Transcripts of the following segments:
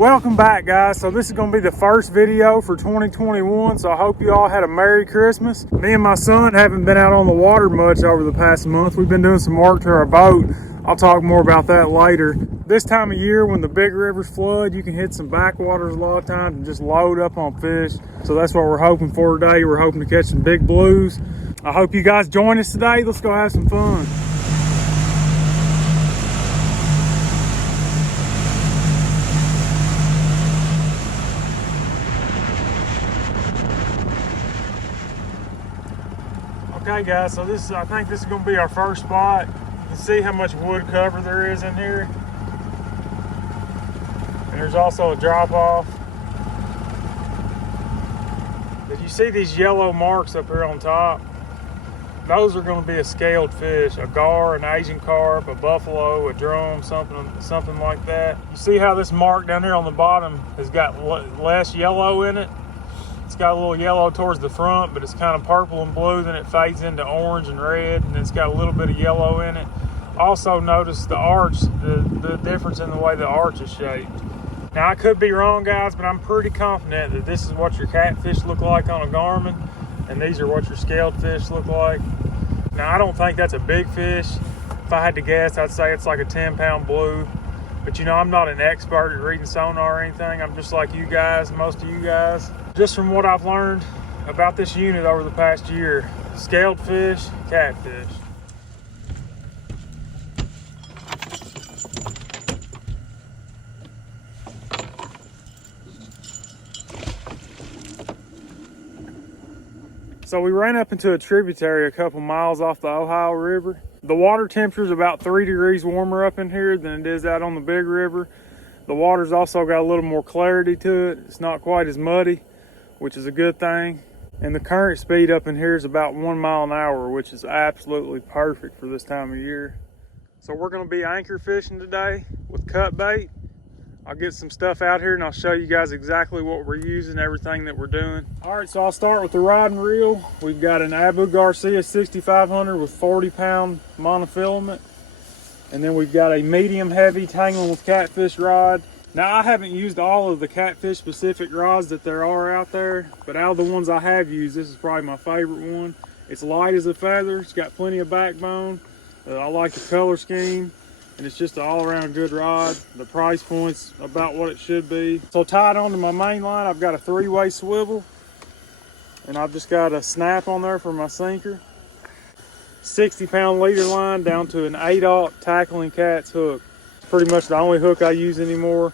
Welcome back, guys. So this is going to be the first video for 2021, so I hope you all had a Merry Christmas. Me and my son haven't been out on the water much over the past month. We've been doing some work to our boat. I'll talk more about that later. This time of year when the big rivers flood, you can hit some backwaters a lot of times and just load up on fish. So that's what we're hoping for today. We're hoping to catch some big blues. I hope you guys join us today. Let's go have some fun. Okay guys, so I think this is going to be our first spot. You can see how much wood cover there is in here. And there's also a drop off. Did you see these yellow marks up here on top? Those are going to be a scaled fish, a gar, an Asian carp, a buffalo, a drum, something like that. You see how this mark down here on the bottom has got less yellow in it? It's got a little yellow towards the front, but it's kind of purple and blue, then it fades into orange and red, and it's got a little bit of yellow in it. Also notice the arch, the difference in the way the arch is shaped. Now I could be wrong guys, but I'm pretty confident that this is what your catfish look like on a Garmin, and these are what your scaled fish look like. Now I don't think that's a big fish. If I had to guess, I'd say it's like a 10-pound blue. But you know, I'm not an expert at reading sonar or anything. I'm just like you guys, most of you guys. Just from what I've learned about this unit over the past year, scaled fish, catfish. So we ran up into a tributary a couple miles off the Ohio River. The water temperature is about 3 degrees warmer up in here than it is out on the big river. The water's also got a little more clarity to it. It's not quite as muddy, which is a good thing. And the current speed up in here is about 1 mile an hour, which is absolutely perfect for this time of year. So we're gonna be anchor fishing today with cut bait. I'll get some stuff out here and I'll show you guys exactly what we're using, everything that we're doing. All right, so I'll start with the rod and reel. We've got an Abu Garcia 6500 with 40-pound monofilament. And then we've got a medium heavy tangling with catfish rod. Now I haven't used all of the catfish specific rods that there are out there, but out of the ones I have used, this is probably my favorite one. It's light as a feather, it's got plenty of backbone. I like the color scheme, and it's just an all-around good rod. The price point's about what it should be. So tied onto my main line, I've got a 3-way swivel, and I've just got a snap on there for my sinker. 60-pound leader line down to an 8/0 tackling cat's hook. Pretty much the only hook I use anymore.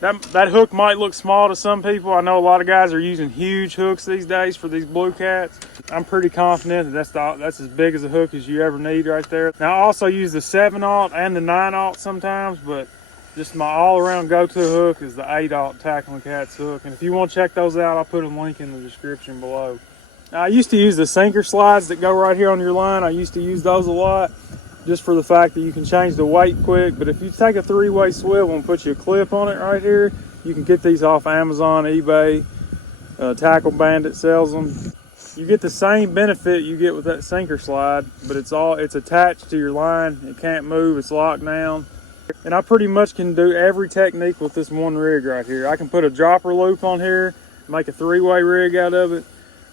That hook might look small to some people. I know a lot of guys are using huge hooks these days for these blue cats. I'm pretty confident that that's as big as a hook as you ever need right there. Now I also use the 7/0 and the 9/0 sometimes, but just my all-around go-to hook is the 8/0 tackling cat's hook. And if you want to check those out, I'll put a link in the description below. Now, I used to use the sinker slides that go right here on your line. I used to use those a lot, just for the fact that you can change the weight quick. But if you take a 3-way swivel and put you a clip on it right here, you can get these off Amazon, eBay. Tackle Bandit sells them. You get the same benefit you get with that sinker slide, but it's attached to your line. It can't move, it's locked down. And I pretty much can do every technique with this one rig right here. I can put a dropper loop on here, make a 3-way rig out of it.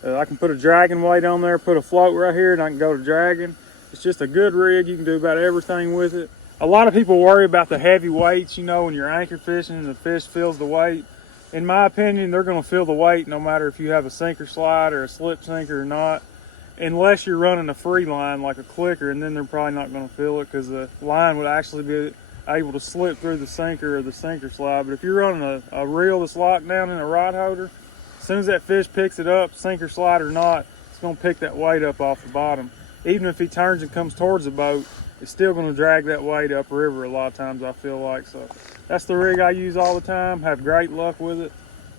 I can put a dragging weight on there, put a float right here, and I can go to dragging. It's just a good rig. You can do about everything with it. A lot of people worry about the heavy weights, you know, when you're anchor fishing and the fish feels the weight. In my opinion, they're going to feel the weight no matter if you have a sinker slide or a slip sinker or not, unless you're running a free line like a clicker, and then they're probably not going to feel it because the line would actually be able to slip through the sinker or the sinker slide. But if you're running a reel that's locked down in a rod holder, as soon as that fish picks it up, sinker slide or not, it's going to pick that weight up off the bottom. Even if he turns and comes towards the boat, it's still going to drag that weight upriver a lot of times, I feel like. So that's the rig I use all the time. Have great luck with it.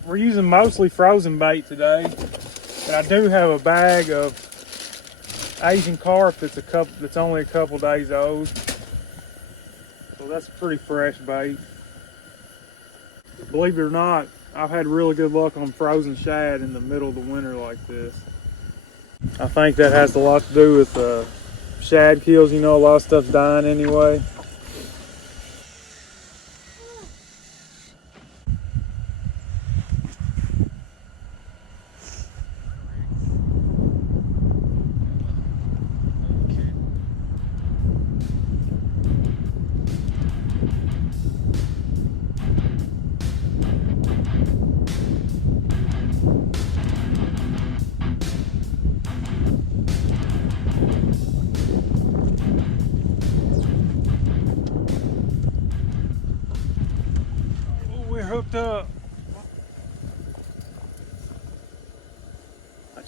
We're using mostly frozen bait today, but I do have a bag of Asian carp that's only a couple days old. So that's pretty fresh bait. Believe it or not, I've had really good luck on frozen shad in the middle of the winter like this. I think that has a lot to do with shad kills. You know, a lot of stuff's dying anyway.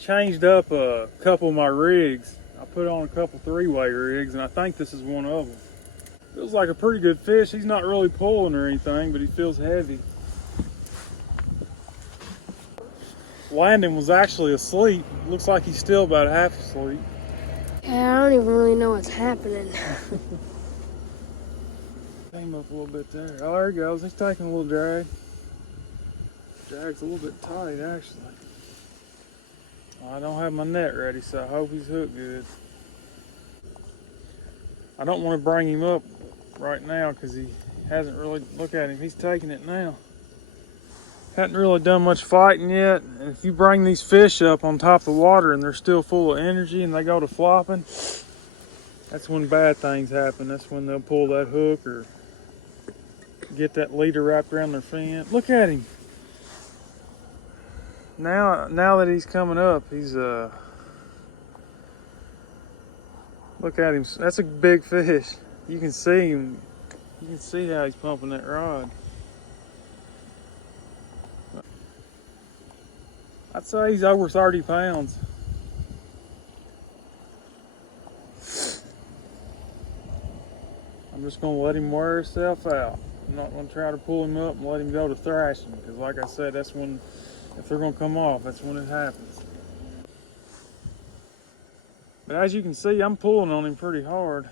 changed up a couple of my rigs. I put on a couple 3-way rigs, and I think this is one of them. Feels like a pretty good fish. He's not really pulling or anything, but he feels heavy. Landon was actually asleep. Looks like he's still about half asleep. Yeah, I don't even really know what's happening. Came up a little bit there. Oh, there he goes. He's taking a little drag. Drag's a little bit tight, actually. I don't have my net ready, so I hope he's hooked good. I don't want to bring him up right now because he hasn't really, look at him, he's taking it now. Hadn't really done much fighting yet. And if you bring these fish up on top of the water and they're still full of energy and they go to flopping, that's when bad things happen. That's when they'll pull that hook or get that leader wrapped around their fin. Look at him. Now that he's coming up, he's look at him. That's a big fish. You can see him. You can see how he's pumping that rod. I'd say he's over 30 pounds. I'm just gonna let him wear himself out. I'm not gonna try to pull him up and let him go to thrashing, because like I said, that's when, if they're gonna come off, that's when it happens. But as you can see, I'm pulling on him pretty hard.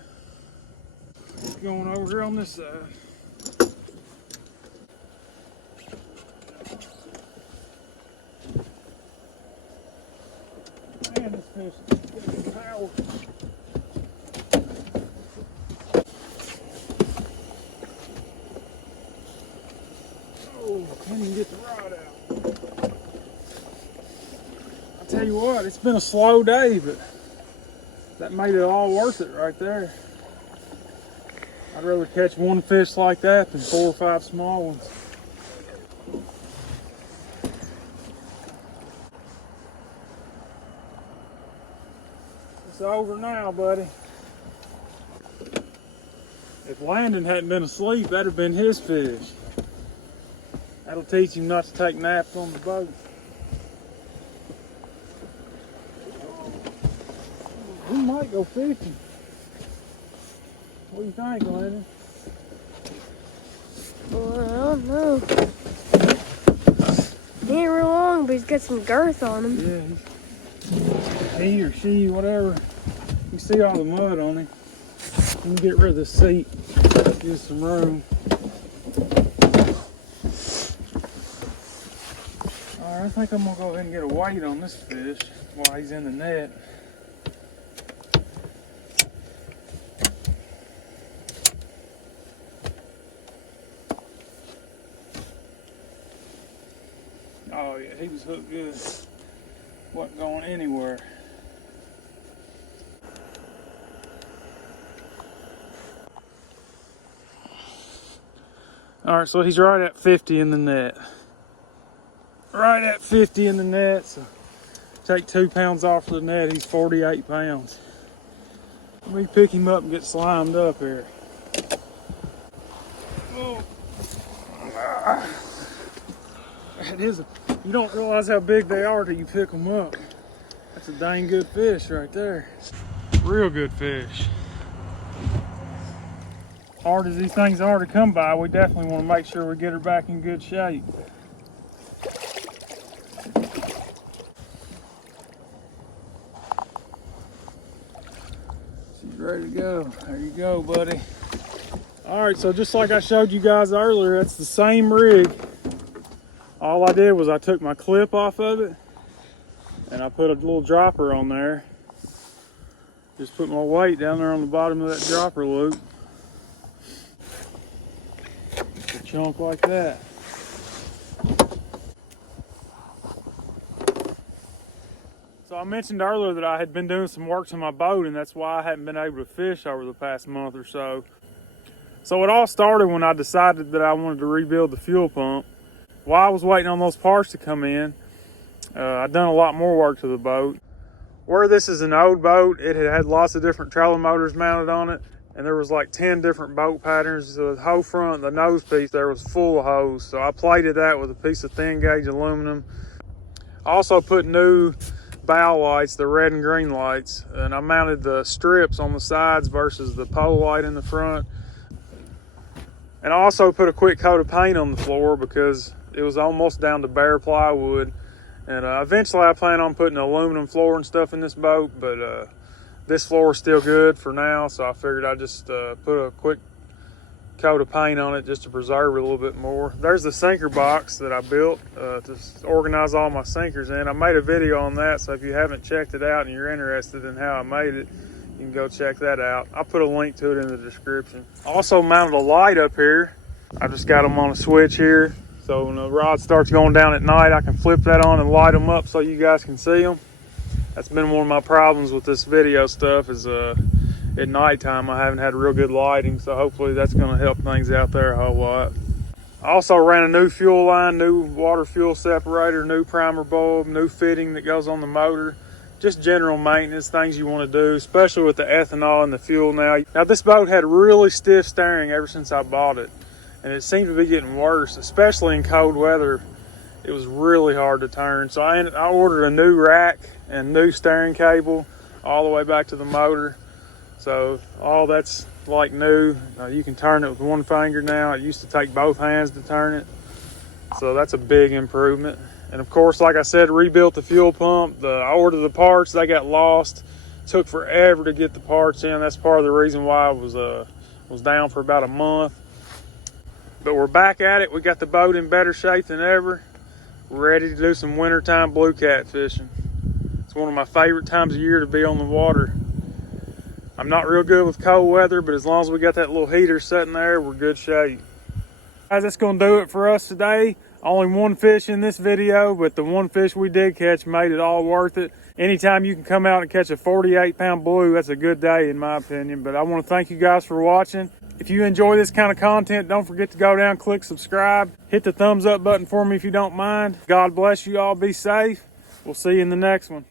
Going over here on this side. Man, this fish is getting power. Oh, can't even get the rod out. I tell you what, it's been a slow day, but that made it all worth it right there. I'd rather catch one fish like that than 4 or 5 small ones. It's over now, buddy. If Landon hadn't been asleep, that'd have been his fish. That'll teach him not to take naps on the boat. We might go fishing. What do you think, Landon? Well, I don't know. He ain't real long, but he's got some girth on him. Yeah, he or she, whatever. You see all the mud on him. You can get rid of the seat. Give some room. Alright, I think I'm gonna go ahead and get a weight on this fish while he's in the net. Oh yeah, he was hooked good. Wasn't going anywhere. Alright, so he's right at 50 in the net. Right at 50 in the net, so take 2 pounds off of the net, he's 48 pounds. Let me pick him up and get slimed up here. Oh. It is you don't realize how big they are till you pick them up. That's a dang good fish right there. Real good fish. Hard as these things are to come by, we definitely want to make sure we get her back in good shape. She's ready to go. There you go, buddy. Alright, so just like I showed you guys earlier, that's the same rig. All I did was I took my clip off of it and I put a little dropper on there. Just put my weight down there on the bottom of that dropper loop. Just a chunk like that. So I mentioned earlier that I had been doing some work to my boat, and that's why I hadn't been able to fish over the past month or so. So it all started when I decided that I wanted to rebuild the fuel pump. While I was waiting on those parts to come in, I'd done a lot more work to the boat. Where this is an old boat, it had lots of different trolling motors mounted on it, and there was like 10 different boat patterns. The whole front, the nose piece there was full of hose, so I plated that with a piece of thin gauge aluminum. I also put new bow lights, the red and green lights, and I mounted the strips on the sides versus the pole light in the front. And I also put a quick coat of paint on the floor because it was almost down to bare plywood. And eventually I plan on putting aluminum floor and stuff in this boat, but this floor is still good for now, so I figured I'd just put a quick coat of paint on it just to preserve it a little bit more. There's the sinker box that I built to organize all my sinkers in. I made a video on that, so if you haven't checked it out and you're interested in how I made it, you can go check that out. I'll put a link to it in the description. I also mounted a light up here. I just got them on a switch here, so when the rod starts going down at night, I can flip that on and light them up so you guys can see them. That's been one of my problems with this video stuff is at nighttime I haven't had real good lighting, so hopefully that's going to help things out there a whole lot. I also ran a new fuel line, new water fuel separator, new primer bulb, new fitting that goes on the motor. Just general maintenance, things you want to do, especially with the ethanol and the fuel now. Now this boat had really stiff steering ever since I bought it, and it seemed to be getting worse, especially in cold weather. It was really hard to turn, so I ordered a new rack and new steering cable all the way back to the motor. So all that's like new. You can turn it with one finger now. It used to take both hands to turn it, so that's a big improvement. And of course, like I said, rebuilt the fuel pump. I ordered the parts, they got lost. Took forever to get the parts in. That's part of the reason why I was down for about a month. But we're back at it. We got the boat in better shape than ever. We're ready to do some wintertime blue cat fishing. It's one of my favorite times of year to be on the water. I'm not real good with cold weather, but as long as we got that little heater sitting there, we're good shape. Guys, that's gonna do it for us today. Only one fish in this video, but the one fish we did catch made it all worth it. Anytime you can come out and catch a 48-pound blue, that's a good day in my opinion. But I want to thank you guys for watching. If you enjoy this kind of content, don't forget to go down, click subscribe, hit the thumbs up button for me if you don't mind. God bless you all, be safe. We'll see you in the next one.